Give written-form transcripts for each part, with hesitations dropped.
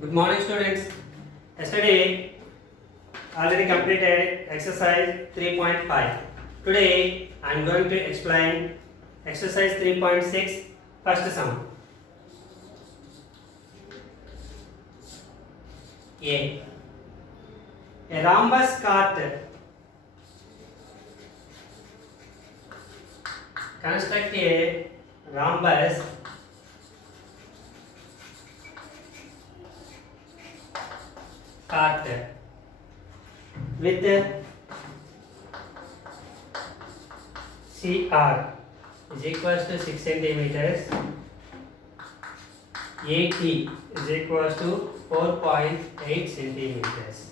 Good morning, students. Yesterday, already completed exercise 3.5. Today, I am going to explain exercise 3.6 first sum. A. A rhombus cart. Construct a rhombus cart with CR is equals to 6 centimeters, AT is equals to 4.8 centimeters.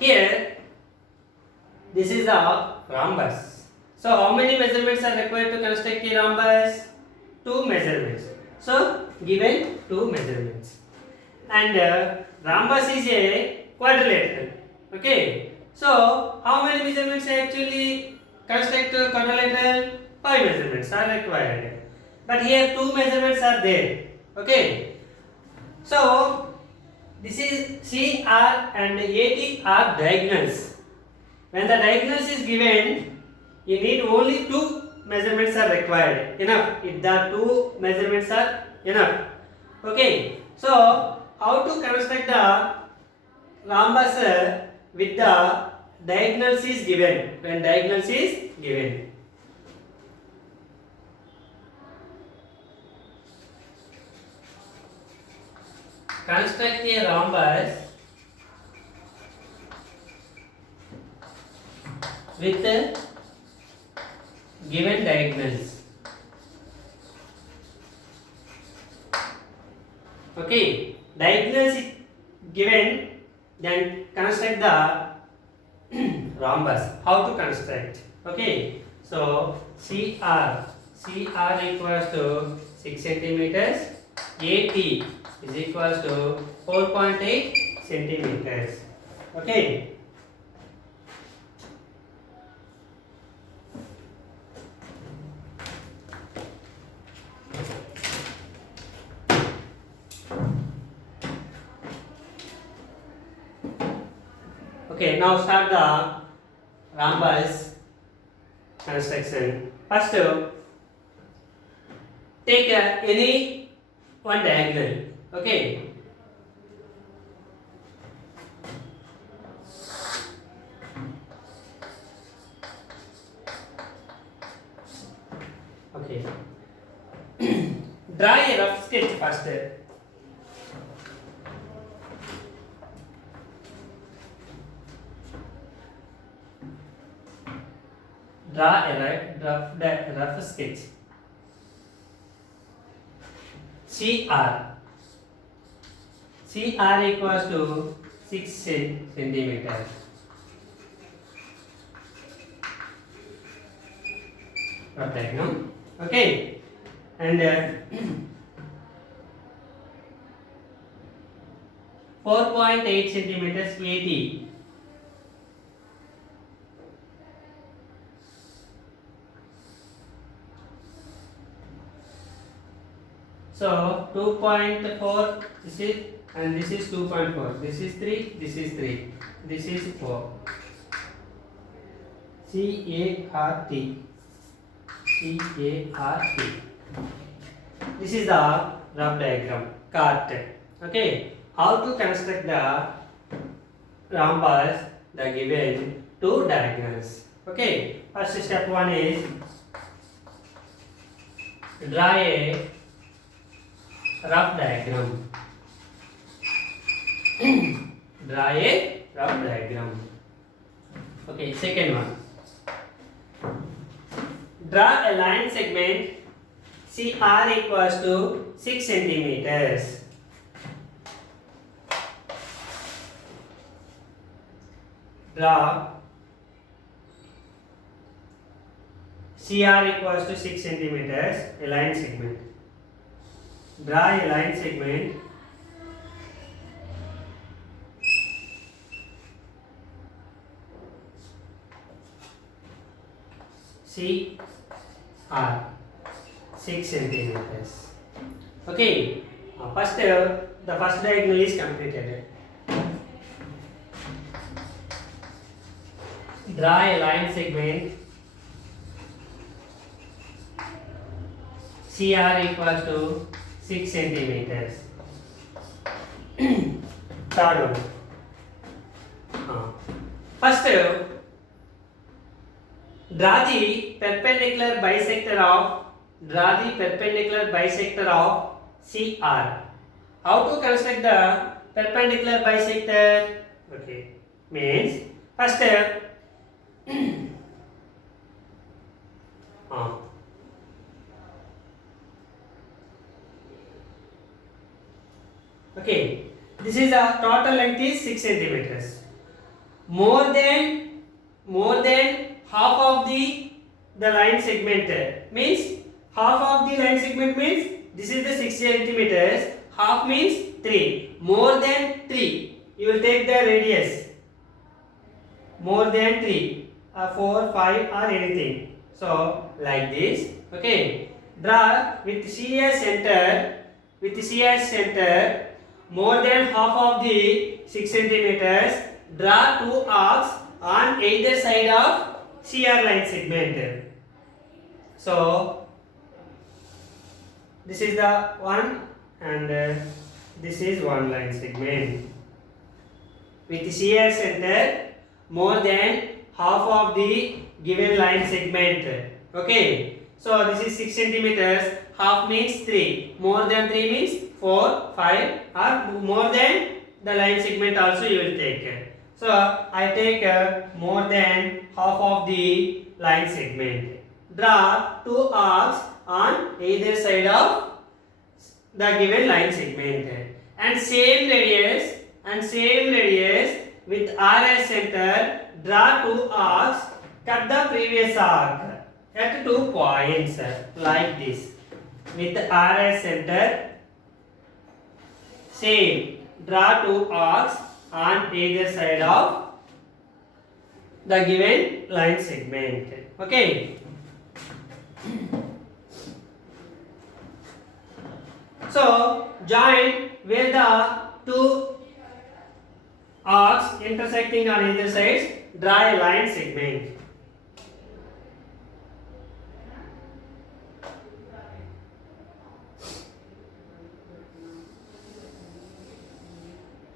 Here, this is a rhombus. So, how many measurements are required to construct a rhombus? 2 measurements. So, given 2 measurements. And rhombus is a quadrilateral. Okay. So, how many measurements actually construct a quadrilateral? 5 measurements are required. But here 2 measurements are there. Okay. So, this is CR and AT are diagonals. When the diagonals is given, you need only 2 measurements are required. Enough. If the 2 measurements are enough. Okay. So, how to construct the rhombus with the diagonals is given. When diagonals is given. Construct a rhombus with given diagonals. Okay, diagonals is given, then construct the rhombus. How to construct? Okay, so CR equals to 6 centimeters, AT is equals to 4.8 centimeters. Okay. Okay, now start the rhombus construction. First, take any one diagonal. Okay. Okay. Draw a rough sketch first. Draw a rough sketch. CR equals to 6 centimeters. Rough diagram. Okay. And 4.8 centimeters AT. So 2.4 this is, and this is 2.4. This is 3, this is 3, this is 4. CART. This is the rough diagram, cart. Okay. How to construct the rhombus? The given 2 diagonals. Okay. First step 1 is draw a rough diagram. Draw a rough diagram. Okay, second one. Draw a line segment CR equals to 6 centimeters. Draw CR equals to 6 centimeters, a line segment. Draw a line segment CR 6 centimeters. Okay. First, the first diagonal is completed. Draw a line segment CR equals to 6 centimeters. Third one. First, draw the perpendicular bisector of CR. How to construct the perpendicular bisector? Okay, means first okay, this is a total length is 6 centimeters. More than half of the line segment means half of the line segment means this is the 6 centimeters. Half means 3. More than 3, you will take the radius. More than 3, 4, 5 or anything. So like this. Okay. Draw with CR center. More than half of the 6 centimeters. Draw 2 arcs on either side of CR line segment. So this is the one and this is one line segment. With CR center more than half of the given line segment. Okay. So this is 6 centimeters. Half means 3. More than 3 means 4, 5 or more than the line segment also you will take. So I take more than half of the line segment. Draw 2 arcs on either side of the given line segment and same radius with RS center. Draw 2 arcs, cut the previous arc at 2 points like this with RS center. Same, draw 2 arcs on either side of the given line segment. Okay. So join where the 2 arcs intersecting on either sides. Draw a line segment.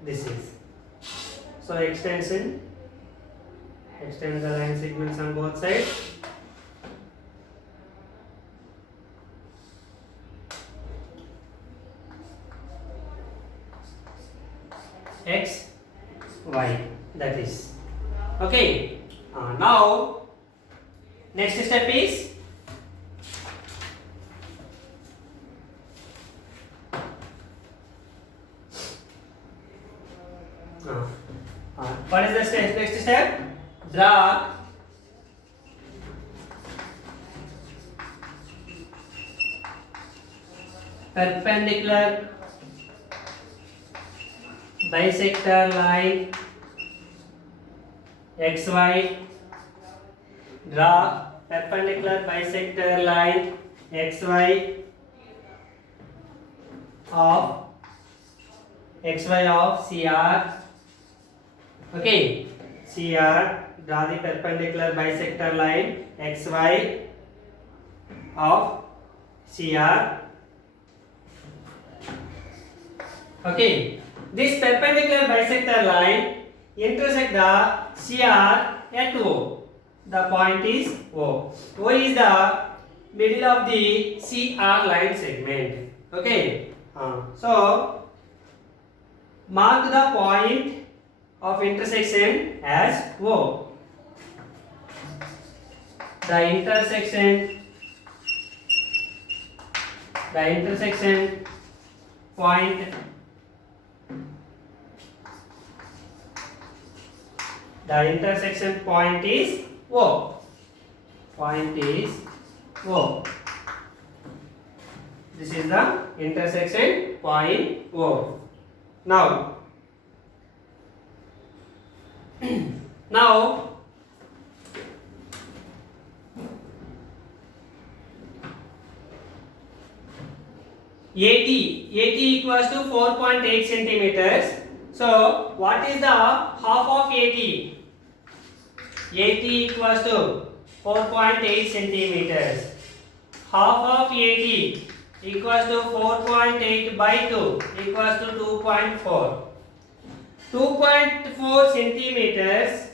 This is so extend the line segments on both sides. X, Y, that is okay. Now next step is what is the step? Next step, draw perpendicular bisector line XY. Draw perpendicular bisector line XY of CR. Okay, CR. Draw the perpendicular bisector line XY of CR. Okay, this perpendicular bisector line intersect the CR at O. The point is O. O is the middle of the CR line segment. Okay, so mark the point of intersection as O. The intersection point is O. This is the intersection point O. Now AT equals to 4.8 centimeters. So what is the half of AT? AT equals to 4.8 centimeters. Half of AT equals to 4.8 by 2 equals to 2.4. 2.4 centimeters.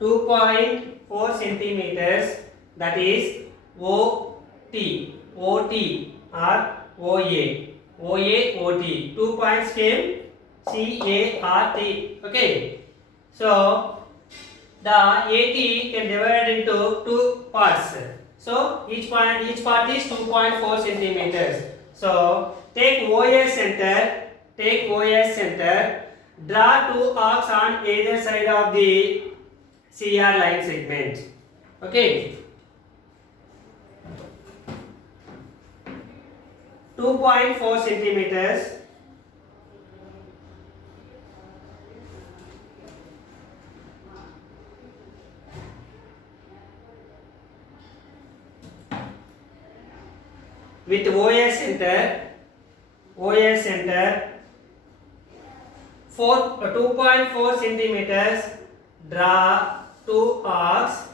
2.4 centimeters, that is OT. OT or OA. OA, OT. 2 points came CART. Okay. So the AT can divide into two parts. So each part is 2.4 centimeters. So take OS center. Take OS center. Draw two arcs on either side of the CR line segment. Okay. 2.4 centimeters. With OS center. 2.4 centimeters. Draw two arcs.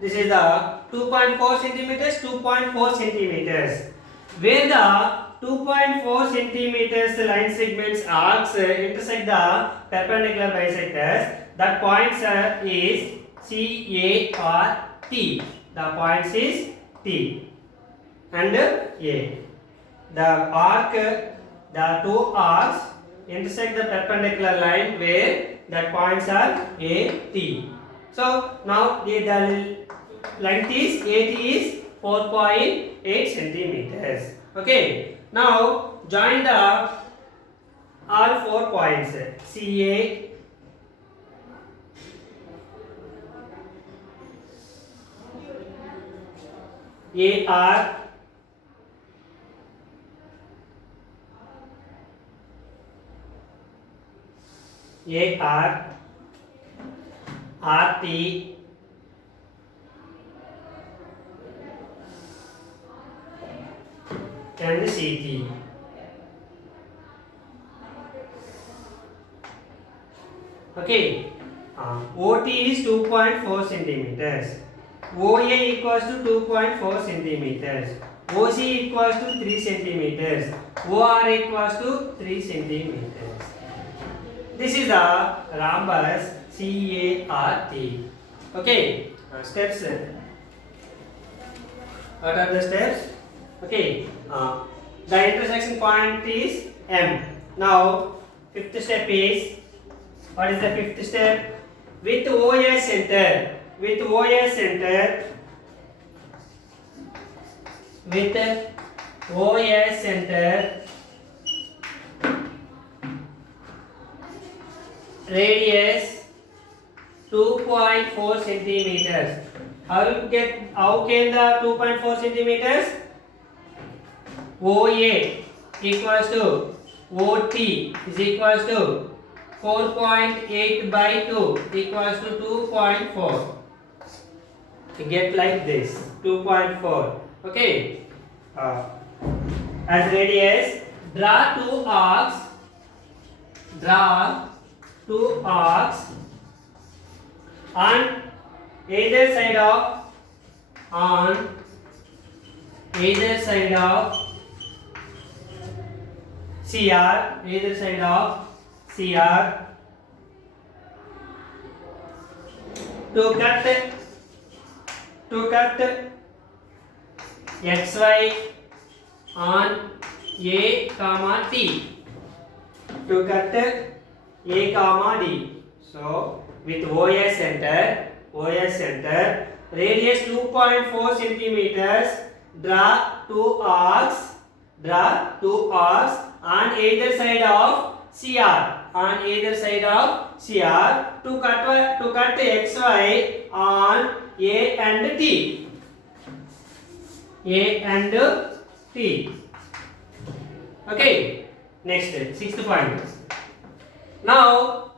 This is the 2.4 centimeters, 2.4 centimeters. Where the 2.4 centimeters line segments arcs intersect the perpendicular bisectors, that points is C, A or T. The points is T and A. The arc, the two arcs intersect the perpendicular line where that points are A, T. So now the length is AT is 4.8 centimeters. Okay. Now join the all 4 points CA, AR, RT, and CT. Okay. OT is 2.4 centimeters. OA equals to 2.4 centimeters. OC equals to 3 centimeters. OR equals to 3 centimeters. This is the rhombus CART. Okay. Steps. What are the steps? Okay. The intersection point is M. Now, fifth step is, what is the fifth step? With OS center, with OS center, radius 2.4 centimeters. How came the 2.4 centimeters? OA equals to OT is equals to 4.8 by 2 equals to 2.4. You get like this 2.4. Okay. As radius, draw two arcs. On either side of CR to cut XY on A comma T. To cut A comma D. So with OS center, radius 2.4 centimeters. Draw two arcs on either side of CR. on either side of CR to cut XY on A and T. A and T. Okay. Next, sixth point. Now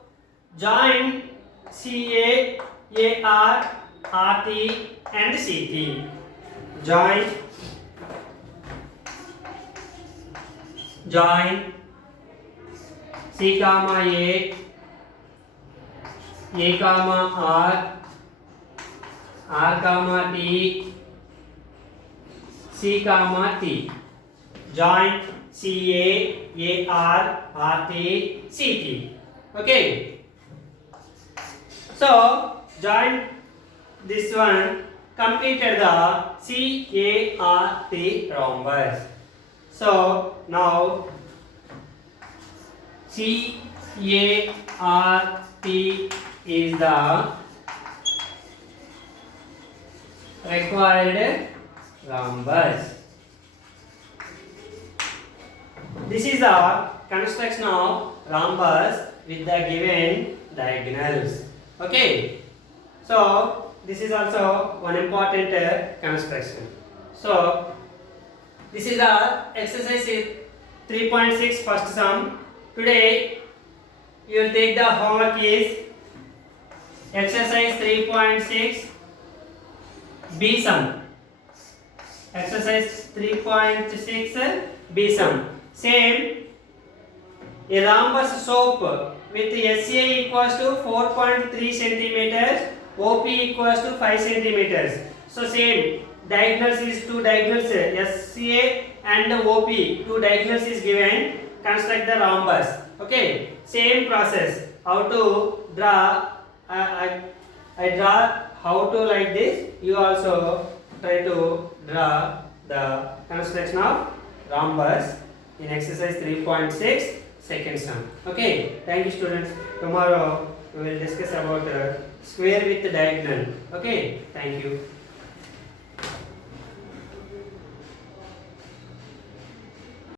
join CA, AR, RT and CT. Join C comma A comma R comma T, C comma T. Join CA, AR, RT, CT. Okay. So join this one completed the CART rhombus. So now CART is the required rhombus. This is the construction of rhombus with the given diagonals. Okay. So this is also one important construction. So this is the exercise 3.6 first sum. Today you will take the homework is exercise 3.6 B sum. Exercise 3.6 B sum. Same, a rhombus slope with SA equals to 4.3 centimeters, OP equals to 5 centimeters. So same, diagonals is two diagonals, SCA and OP, two diagonals is given, construct the rhombus. Okay, same process. How to draw, I draw how to like this, you also try to draw the construction of rhombus in exercise 3.6 second sum. Okay, thank you students. Tomorrow we will discuss about square with diagonal. Okay, thank you.